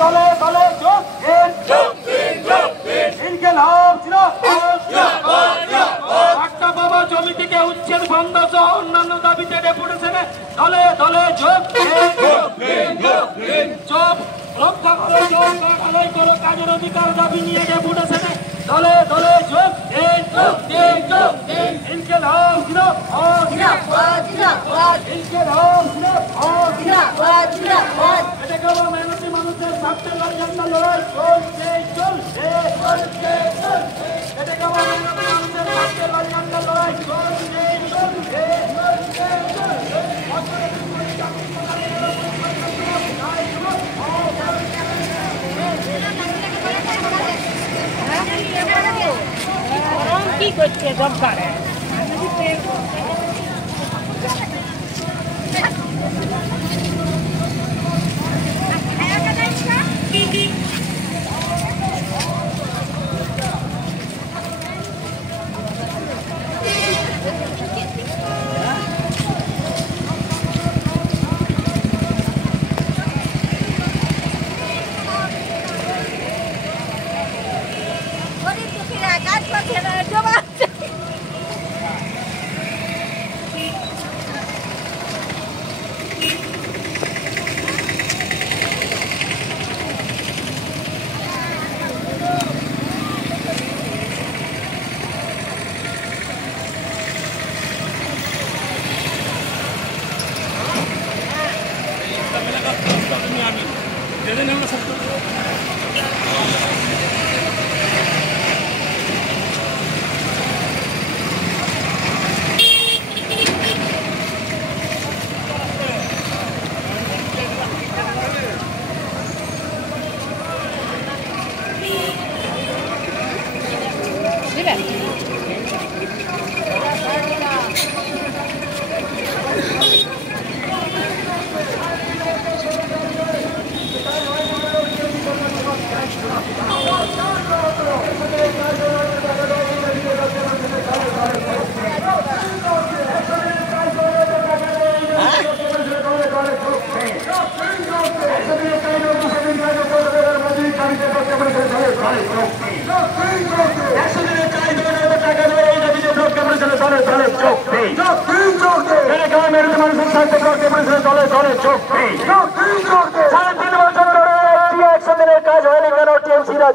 দলে দলে যোগ দিন ইনকিলাব জিন্দাবাদ বাবা জমি থেকে উচ্ছেদ বন্ধ সহ অন্যান্য দাবিতে ডেপুটেশনে দলে দলে যোগ দিন চোপ রক্ষা করো যোগ আদায় করো কাজের অধিকার দাবি নিয়ে ডেপুটেশনে দলে দলে যোগ দিন ইনকিলাব জিন্দাবাদ ইনকিলাব জিন্দাবাদ এটা কেবল মেহনতি মানুষের স্বার্থের লড়াই চলছে এটা কেবল মেহনতি মানুষের স্বার্থের লড়াই চলছে কি করছে জব্বারে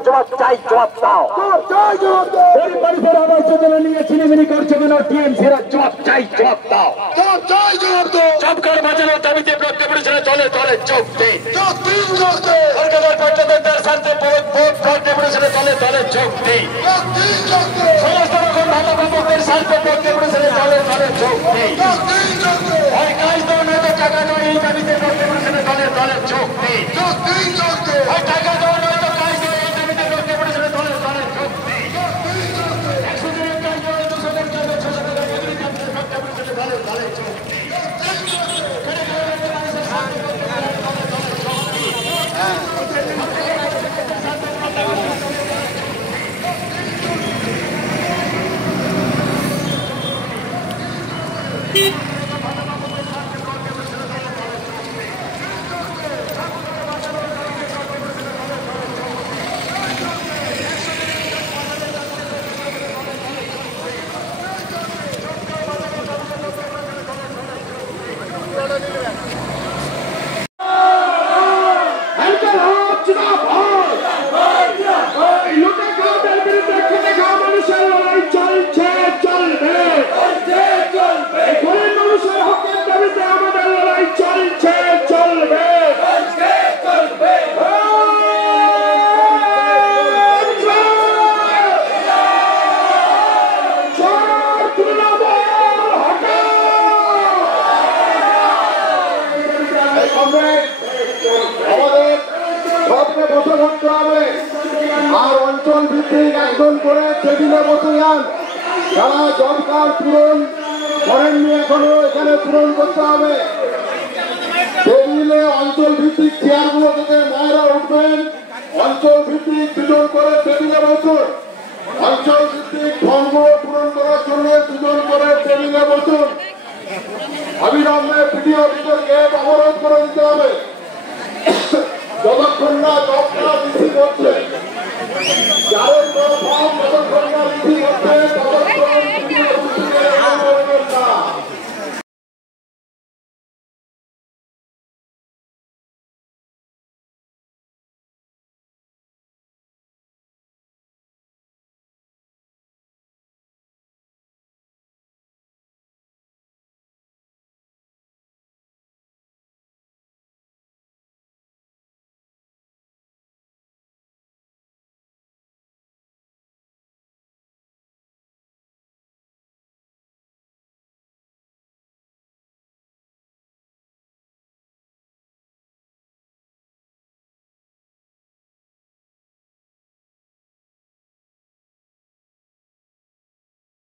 জবাব চাই, জবাব দাও। পরিবারের আবাসের জন্য নিয়ে ছিনিমিনি করছে কেন টিএমসিরা? জবাব চাই, জবাব দাও। সবকার বাঁচানোর দাবিতে ব্লক ডেপুটেশনে চলে চলে চোখ দিন। সরকারের পর্যটকদের স্বার্থে ব্লক ডেপুটেশনে চলে চলে চোখ দিন। সমস্ত রকম ভালো ভাবকদের স্বার্থে ব্লক ডেপুটেশনে চলে চলে চোখ দিন। ওই কাজ দেওয়া নয়তো টাকা দেওয়া এই দাবিতে ব্লক ডেপুটেশনে চলে চলে চোখ দিন। ওই টাকা দেওয়া নয়তো কাজ দেওয়া এই দাবিতে ব্লক ডেপুটেশনে চলে চলে চোখ দিন। 100 দিনের কাজ দেওয়া 200 দিনের কাজ দেওয়া 600 টাকা এগুলি দাবিতে ব্লক ডেপুটেশনে চলে চলে চোখ দিন। আর অঞ্চল ভিত্তিক একজন করে টেবিলে বসিয়ান যারা জব কার্ড পূরণ করেননি এখনো এখানে পূরণ করতে হবে। টেবিলে অঞ্চল ভিত্তিক চেয়ারগুলো থেকে মায়েরা উঠবেন। অঞ্চল ভিত্তিক দুজন করে টেবিলে বসুন। অঞ্চল ভিত্তিক ফর্মগুলো পূরণ করার জন্য দুজন করে টেবিলে বসুন। অবিলম্বে পিডিও অফিসের গেট অবরোধ করে দিতে হবে। যতক্ষণ না দশটা ডিসি বলছে